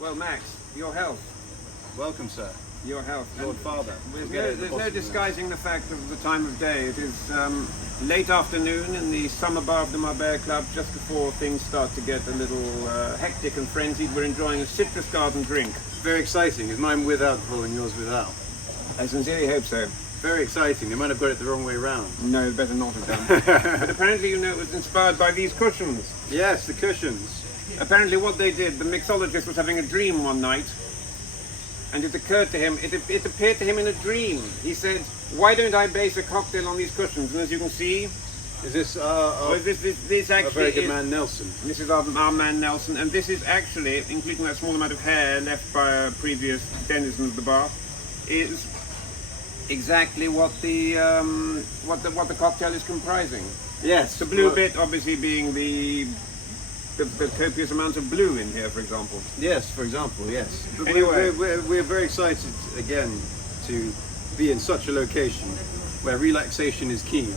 Well, Max, your health. Welcome, sir. Your health. Lord Father. There's no disguising the fact of the time of day. It is late afternoon in the summer bar of the Marbella Club, just before things start to get a little hectic and frenzied. We're enjoying a citrus garden drink. Very exciting. Is mine with alcohol and yours without? I sincerely hope so. Very exciting. They might have got it the wrong way round. No, better not have done. But apparently, you know, it was inspired by these cushions. Yes, the cushions. Apparently what they did, the mixologist was having a dream one night, and it occurred to him, it appeared to him in a dream. He said, why don't I base a cocktail on these cushions? And as you can see, Is this this actually a very good is, man, Nelson? This is our man Nelson, and this is actually, including that small amount of hair left by a previous denizen of the bar, is exactly what the cocktail is comprising. Yes. The blue bit obviously being the copious amount of blue in here, for example. Yes, for example, yes. But Anyway. we're very excited again to be in such a location where relaxation is key.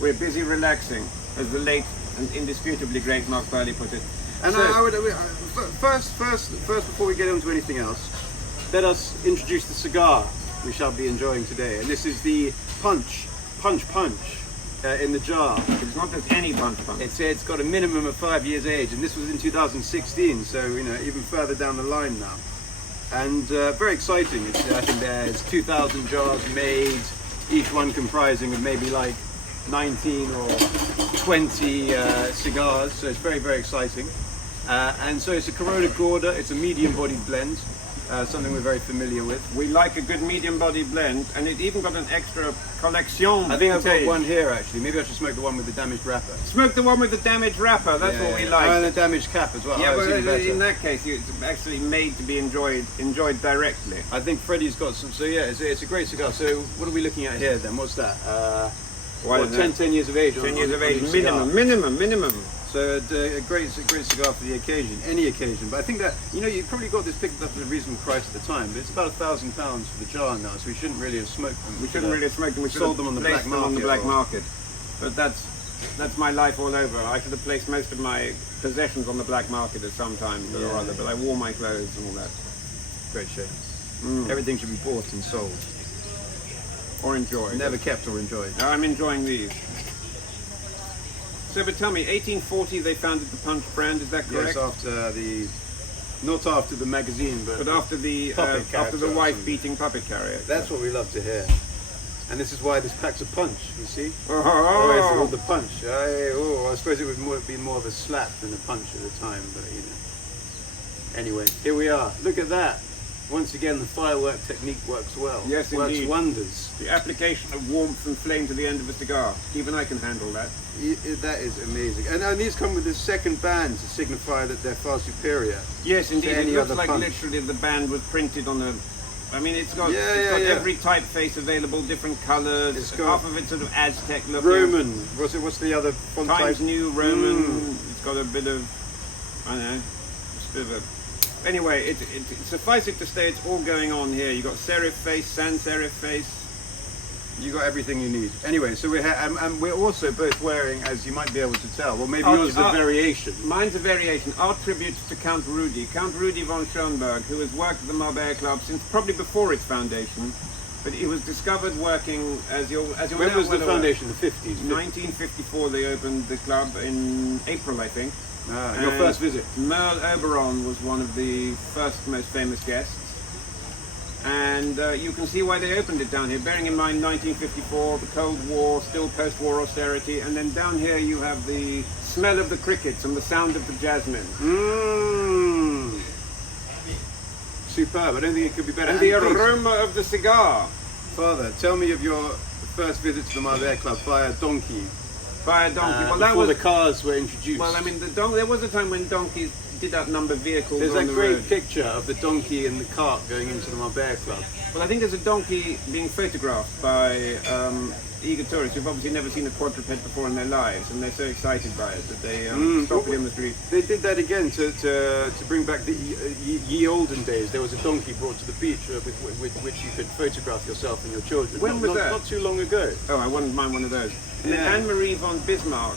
We're busy relaxing, as the late and indisputably great Mark Burley put it. And So- I would first before we get into anything else, let us introduce the cigar we shall be enjoying today. And this is the Punch in the jar. It's not just any punch. It's got a minimum of 5 years age, and this was in 2016, so you know, even further down the line now. And very exciting. I think there's 2,000 jars made, each one comprising of maybe like 19 or 20 cigars, so it's very, very exciting. And so it's a Corona Gorda, it's a medium-bodied blend, something we're very familiar with. We like a good medium-bodied blend, and it even got an extra collection. I think I've got bouteille. one here actually. Maybe I should smoke the one with the damaged wrapper. Smoke the one with the damaged wrapper. That's what we like. And the damaged cap as well. Yeah, Oh, but it's even better. in that case, it's actually made to be enjoyed directly. I think Freddie's got some. So yeah, it's a great cigar. So what are we looking at here then? What's that? What, 10 years of age. 10 on- years on- of on age, each cigar. minimum. So a great cigar for the occasion, any occasion. But I think that you probably got this picked up at a reasonable price at the time. But it's about £1,000 for the jar now, so we shouldn't really have smoked them. We shouldn't really have smoked them. We should sold have them on the placed black them on the market black or- market. But that's my life all over. I should have placed most of my possessions on the black market at some time or Yeah. other. But I wore my clothes and all that. Great shame. Mm. Everything should be bought and sold, Or enjoyed. never kept or enjoyed. I'm enjoying these. So, but tell me, 1840 they founded the Punch brand. Is that correct? Yes, not after the magazine, but After the Puppet after the character or wife something. beating puppet carrier. that's what we love to hear. And this is why this pack's a punch. You see. Oh, Oh, it's called the punch. I suppose it would be more of a slap than a punch at the time, but Anyway, here we are. Look at that. Once again, the firework technique works well. Yes, works indeed. wonders. The application of warmth and flame to the end of a cigar. Even I can handle that. That is amazing. And these come with the second band to signify that they're far superior. Yes, indeed. to It any looks other like punch. literally the band was printed on a. I mean, it's got Yeah. every typeface available, different colours. It's got Half of it's sort of Aztec looking. Roman. What's the other font Times type? New Roman. It's got a bit of, I don't know, it's a bit of a. Anyway, it suffice it to say, it's all going on here. You got serif face, sans serif face. You got everything you need. Anyway, so and we're also both wearing, as you might be able to tell. Well, maybe yours is a variation. Mine's a variation. Our tribute to Count Rudy von Schoenberg, who has worked at the Marbella Club since probably before its foundation. But he was discovered working as you. When was the foundation? The 50s. 1954. They opened the club in April, I think. Your And first visit. Merle Oberon was one of the first most famous guests. And you can see why they opened it down here, bearing in mind 1954, the Cold War, still post-war austerity, and then down here you have the smell of the crickets and the sound of the jasmine. Mmm. Superb. I don't think it could be better. And the please, aroma of the cigar. Father, tell me of your first visit to the Marbella Club via donkey. By a donkey. Well, that before was... the cars were introduced. Well, I mean, there was a time when donkeys did outnumber vehicles There's on that the great road. picture of the donkey and the cart going into the Marbella Club. Well, I think there's a donkey being photographed by eager tourists who've obviously never seen a quadruped before in their lives, and they're so excited by it that they stop it in the street. They did that again to bring back the ye olden days. There was a donkey brought to the beach with which you could photograph yourself and your children. When was that? Not too long ago. Oh, I wouldn't mind one of those. And then Yeah. Anne-Marie von Bismarck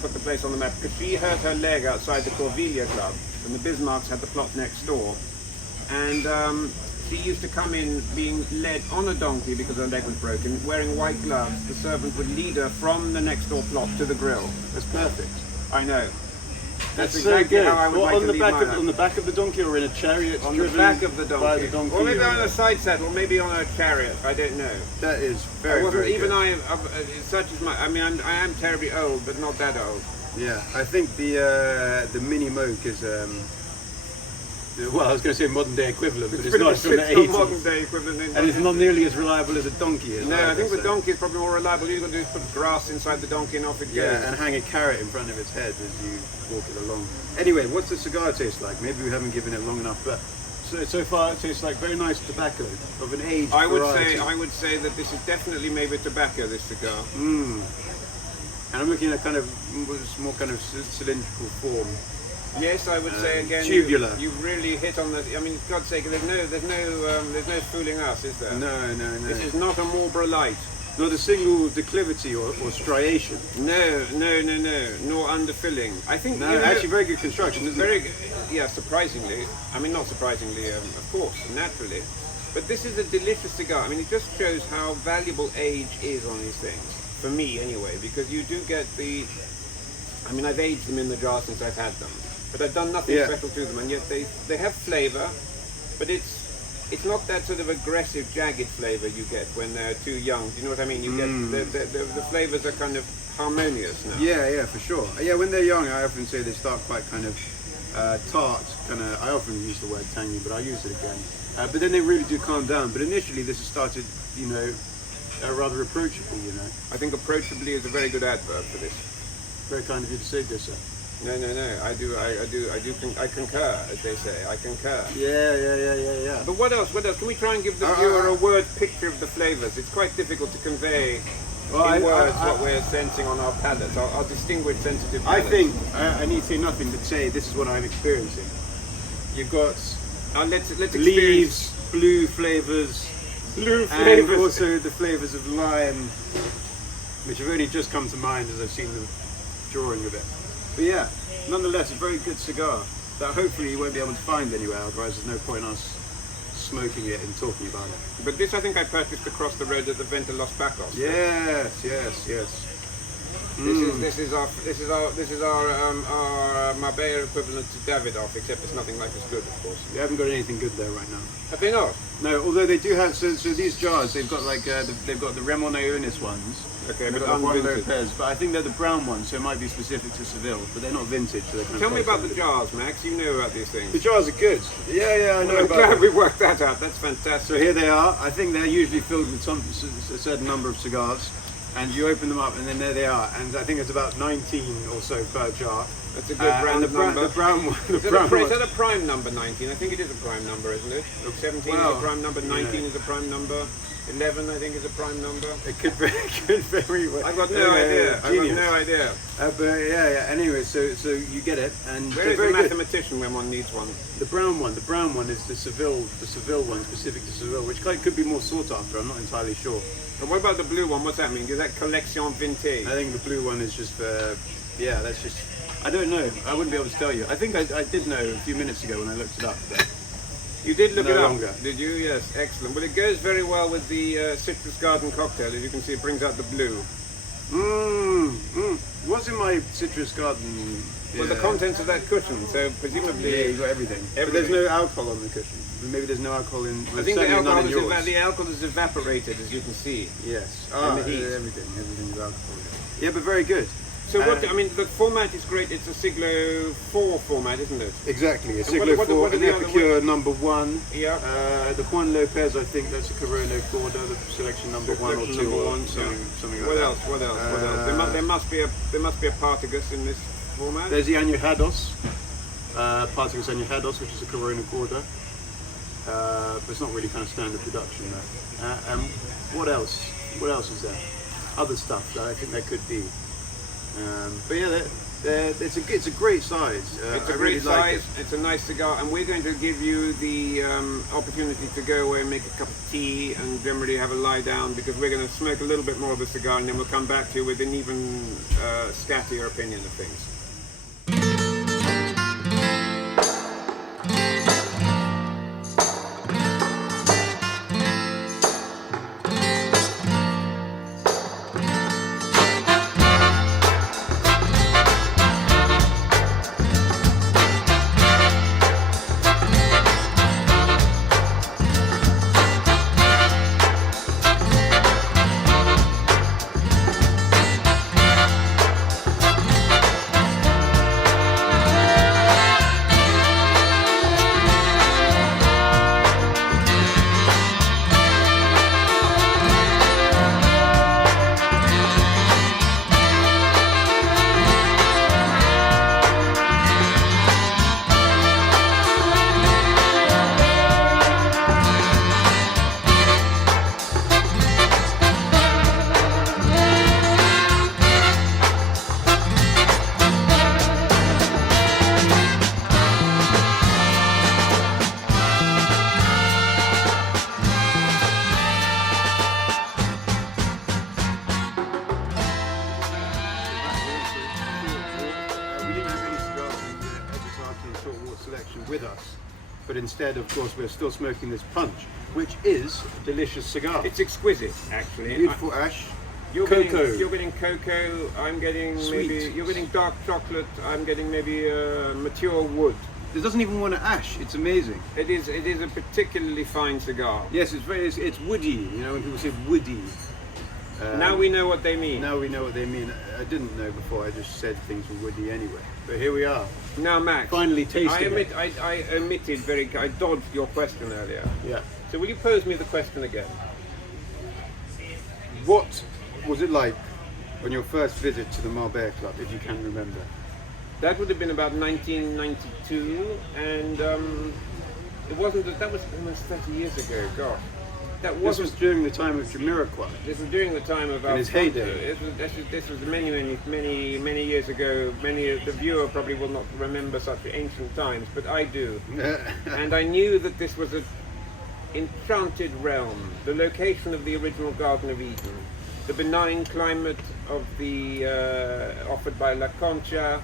put the place on the map because she hurt her leg outside the Corviglia Club, and the Bismarcks had the plot next door. And she used to come in being led on a donkey because her leg was broken, wearing white gloves. The servant would lead her from the next door plot to the grill. That's perfect. I know. That's so exactly good. how I would like on to the lead back mine. on the back of the donkey, or in a chariot On the driven back of the donkey. by the donkey, Or maybe on a side saddle, maybe on a chariot. I don't know. That is I very, wasn't very even good. such as my. I mean, I am terribly old, but not that old. Yeah, I think the mini moke is well, I was going to say modern day equivalent, but it's not from the 80s. Modern day equivalent. And it's not nearly as reliable as a donkey is. No, I think the so. donkey is probably more reliable. All you got to do is put grass inside the donkey and off it goes. Yeah, and hang a carrot in front of its head as you walk it along. Anyway, what's the cigar taste like? Maybe we haven't given it long enough, but so far it tastes like very nice tobacco of an aged variety. I would say that this is definitely made with tobacco. This cigar. And I'm looking at kind of more kind of cylindrical form. Yes, I would say again. Tubular. You really hit on the. I mean, for God's sake, there's no fooling us, is there? No. This is not a Marlboro Light. Not a single declivity or striation. No, nor underfilling. I think No, actually very good construction, isn't very it? good. Yeah, surprisingly. I mean, not surprisingly, of course, naturally. But this is a delicious cigar. I mean, it just shows how valuable age is on these things. For me, anyway, because you do get the. I mean, I've aged them in the jar since I've had them, but I've done nothing special to them, and yet they have flavour, but it's not that sort of aggressive, jagged flavour you get when they're too young. Do you know what I mean? You get the flavours are kind of harmonious now. Yeah, for sure. Yeah, when they're young, I often say they start quite kind of tart, kind of. I often use the word tangy, but I'll use it again. But then they really do calm down. But initially, this has started, rather approachably. I think approachably is a very good adverb for this. Very kind of you to say this, sir. No. I concur, as they say. I concur. Yeah. But what else? Can we try and give the viewer a word picture of the flavours? It's quite difficult to convey in words what we're sensing on our palates, our distinguished sensitive I palates. think I need to say nothing but say this is what I'm experiencing. You've got let's experience leaves, blue flavours, and also the flavours of lime, which have only just come to mind as I've seen the drawing of it. But yeah, nonetheless, a very good cigar that hopefully you won't be able to find anywhere, otherwise there's no point in us smoking it and talking about it. But this I think I purchased across the road at the Venta Los Pacos. Yes. This is our Marbella equivalent to Davidoff, except it's nothing like as good, of course. They haven't got anything good there right now. Have they not? No, although they do have, so these jars, they've got like, they've got the Ramon Ionis ones. Okay, They've but got the Juan unvintage. Lopez, but I think they're the brown ones, so it might be specific to Seville, but they're not vintage. So they're kind Tell of me close about the to- jars, Max. You know about these things. The jars are good. Yeah, I know I'm about glad them. we worked that out. That's fantastic. So here they are. I think they're usually filled with a certain number of cigars, and you open them up, and then there they are. And I think it's about 19 or so per jar. That's a good round and number. The brown one. Is that a prime number, 19? I think it is a prime number, isn't it? 17 is a prime number, 19 is a prime number, 11 I think is a prime number. It could very well. I've got no idea. But yeah. Anyway, so you get it, and Where they're is very the good. mathematician when one needs one? The brown one is the Seville one, specific to Seville, which could be more sought after. I'm not entirely sure. And what about the blue one? What's that mean? Is that collection vintage? I think the blue one is just that's just. I don't know. I wouldn't be able to tell you. I think I did know a few minutes ago when I looked it up. But You did look no it up, longer. did you? Yes, excellent. Well, it goes very well with the citrus garden cocktail. As you can see, it brings out the blue. What's in my citrus garden? Well, the contents of that cushion. So presumably, Yeah, you got everything. But there's no alcohol on the cushion. Maybe there's no alcohol in. I think the yours. alcohol is evaporated, as you can see. Yes. And the heat. Everything's alcohol. Yeah, but very good. So the format is great. It's a Siglo 4 format, isn't it? Exactly. A And what- Siglo what- 4, what are an the other- Epicure number 1. Yeah. The Juan Lopez, I think that's a Corona Gorda, the selection number 1 or 2 Number or one, something like What that. else? What else? There must be a Partagas in this format. There's the Añejados, Partagas Añejados, which is a Corona Gorda. But it's not really kind of standard production though. And what else? What else is there? Other stuff that I think there could be. But yeah, it's a great size. It's a I great really like size. It's a nice cigar, and we're going to give you the opportunity to go away and make a cup of tea and generally have a lie down, because we're going to smoke a little bit more of the cigar, and then we'll come back to you with an even scattier opinion of things. but instead, of course, we're still smoking this punch, which is a delicious cigar. It's exquisite, actually. Beautiful ash. You're Cocoa. You're getting cocoa. I'm getting Sweet. maybe. You're getting dark chocolate. I'm getting maybe mature wood. It doesn't even want to ash. It's amazing. It is. It is a particularly fine cigar. Yes, it's woody. You know, when people say woody. Now we know what they mean. Now we know what they mean. I didn't know before. I just said things were woody anyway. But here we are. Now, Max. Finally tasting it. I omitted I dodged your question earlier. Yeah. So will you pose me the question again? What was it like on your first visit to the Marbella Club, if you can remember? That would have been about 1992, and it wasn't. That was almost 30 years ago. Gosh, that This wasn't. was during the time of Jamiroquai. This was during the time of his heyday. This was many years ago. Many of the viewer probably will not remember such ancient times, but I do. And I knew that this was an enchanted realm, the location of the original Garden of Eden, the benign climate of the offered by La Concha.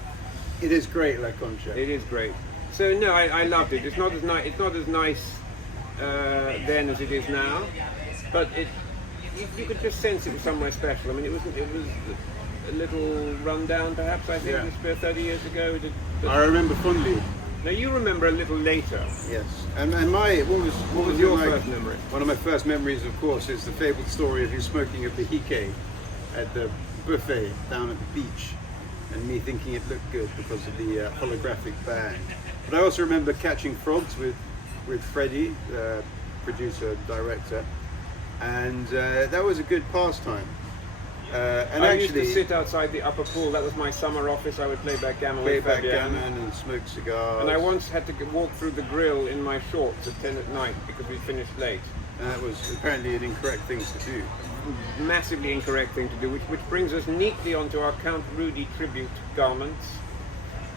It is great, La Concha. It is great. So no, I loved it. It's not as nice. It's not as nice then as it is now, but you could just sense it was somewhere special. I mean, it was a little rundown, perhaps. I think Yeah. it was about 30 years ago. I remember fondly. Now you remember a little later. Yes. And what was your like? first memory? One of my first memories, of course, is the fabled story of you smoking a bahike at the buffet down at the beach, and me thinking it looked good because of the holographic band. But I also remember catching frogs with Freddie, the producer, director, and that was a good pastime. And I actually, used to sit outside the upper pool. That was my summer office. I would play backgammon play with Fabian. backgammon and smoke cigars. And I once had to walk through the grill in my shorts at 10 at night because we finished late. And that was apparently an incorrect thing to do. Massively incorrect thing to do, which brings us neatly onto our Count Rudy tribute garments.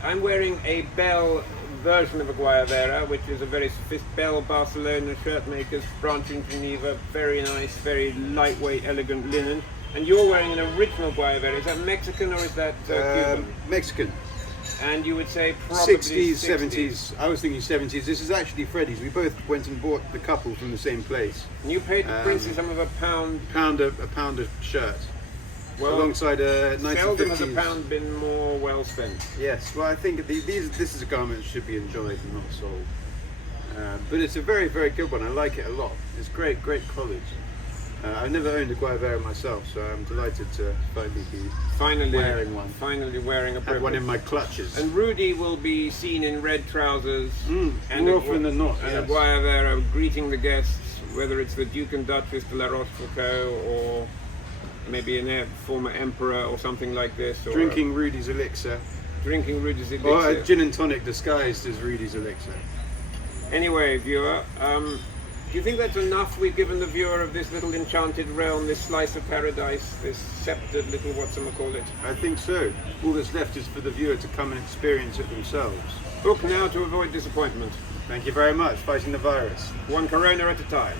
I'm wearing a Bell version of a Guayabera, which is a very sophisticated Bell Barcelona shirt makers, branch in Geneva, very nice, very lightweight, elegant linen. And you're wearing an original Guayabera. Is that Mexican or is that Cuban? Mexican. And you would say probably 60s, 70s. I was thinking 70s. This is actually Freddie's. We both went and bought the couple from the same place. And you paid the Princess some of a pound. A pound a shirt. Well, alongside a 1950s. Seldom has a pound been more well spent. Yes, well I think this is a garment that should be enjoyed and not sold. But it's a very, very good one. I like it a lot. It's great colours. I've never owned a Guayabera myself, so I'm delighted to finally be wearing one. Finally wearing a Have one in my clutches. And Rudy will be seen in red trousers. And more often than not. And Yes. a Guayabera greeting the guests, whether it's the Duke and Duchess de la Rochefoucauld or maybe a former emperor or something like this. Or Drinking Rudy's elixir. Drinking Rudy's elixir. Or a gin and tonic disguised as Rudy's elixir. Anyway, viewer, do you think that's enough? We've given the viewer of this little enchanted realm, this slice of paradise, this sceptred little whatchamacallit. I think so. All that's left is for the viewer to come and experience it themselves. Book now to avoid disappointment. Thank you very much. Fighting the virus. One Corona at a time.